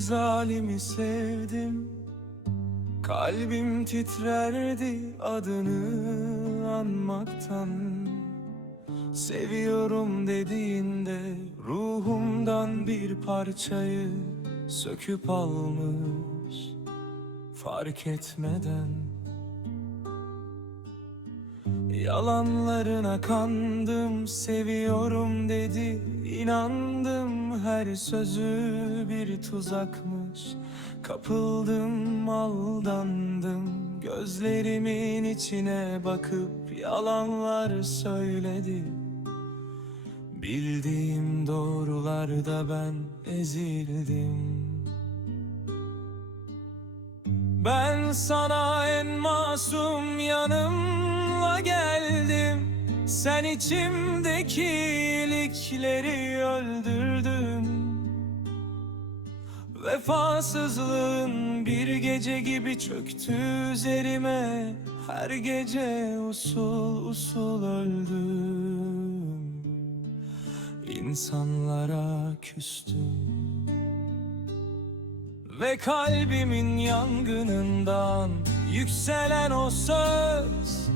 Zalimi sevdim. Kalbim titrerdi adını anmaktan. Seviyorum dediğinde ruhumdan bir parçayı söküp almış. Fark etmeden Yalanlarına kandım seviyorum dedi. İnandım her sözü bir tuzakmış. Kapıldım aldandım. Gözlerimin içine bakıp yalanlar söyledi. Bildiğim doğrularda ben ezildim. Ben sana en masum geldim. Sen içimdeki iyilikleri öldürdün. Vefasızlığın bir gece gibi çöktü üzerime. Her gece usul usul öldüm. İnsanlara küstüm. Ve kalbimin yangınından yükselen o söz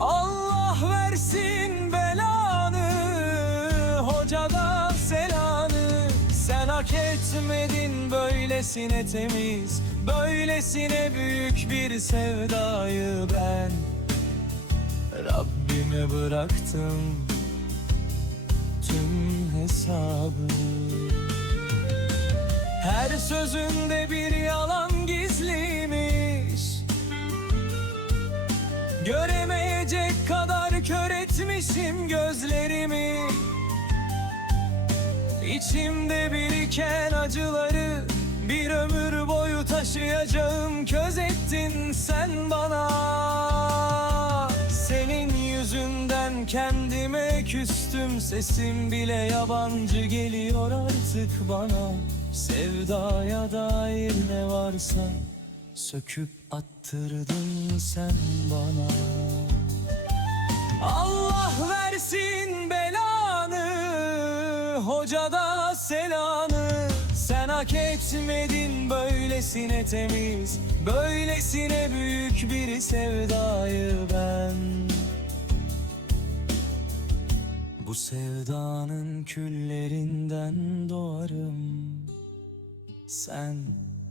Allah versin belanı Hocadan selanı. Sen hak etmedin böylesine temiz Böylesine büyük bir sevdayı ben. Rabbime bıraktım tüm hesabı. Her sözünde bir yalan gizliymiş kadar kör etmişim gözlerimi. İçimde biriken acıları bir ömür boyu taşıyacağım. Köz ettin sen bana. Senin yüzünden kendime küstüm. Sesim bile yabancı geliyor artık bana. Sevdaya dair ne varsa Söküp attırdın sen bana Allah versin belanı Hocada selanı Sen hak etmedin böylesine temiz Böylesine büyük bir sevdayı ben. Bu sevdanın küllerinden doğarım. Sen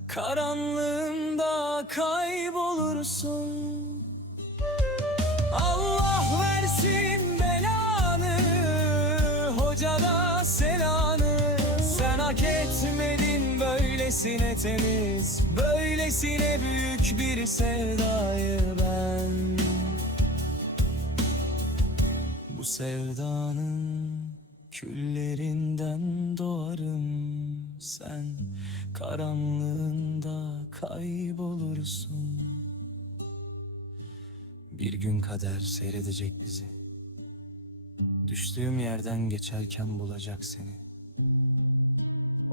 karanlığında kaybolursun. Allah böylesine temiz Böylesine büyük bir sevdayı ben. Bu sevdanın küllerinden doğarım Sen. Karanlığında kaybolursun. Bir gün kader seyredecek bizi. Düştüğüm yerden geçerken bulacak seni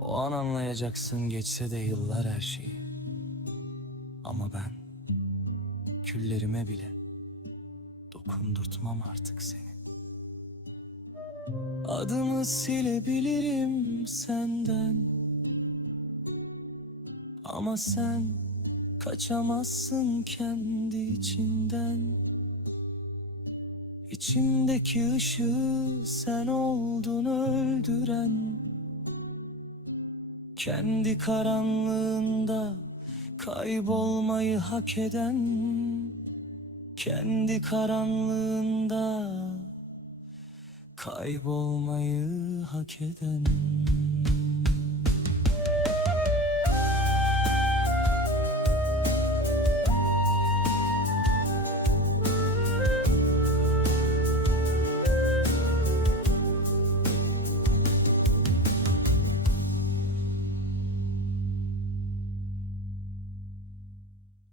O an anlayacaksın geçse de yıllar her şeyi. Ama ben küllerime bile dokundurtmam artık seni. Adımı silebilirim senden. Ama sen kaçamazsın kendi içinden. İçimdeki ışığı sen oldun öldüren Kendi karanlığında kaybolmayı hak eden Kendi karanlığında kaybolmayı hak eden